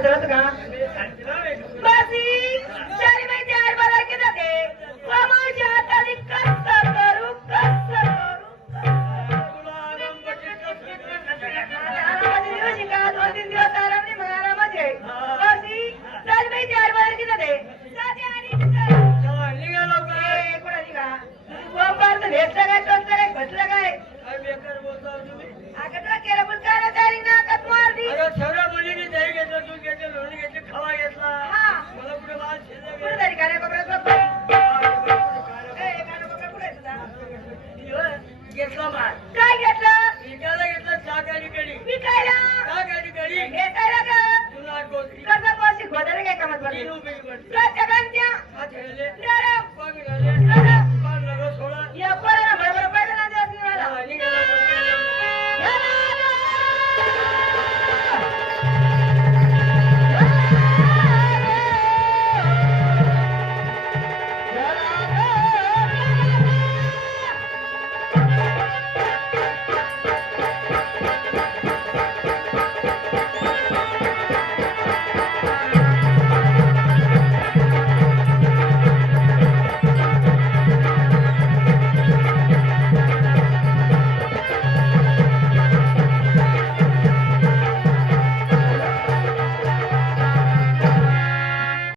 garganta, garganta. Né? 一个碗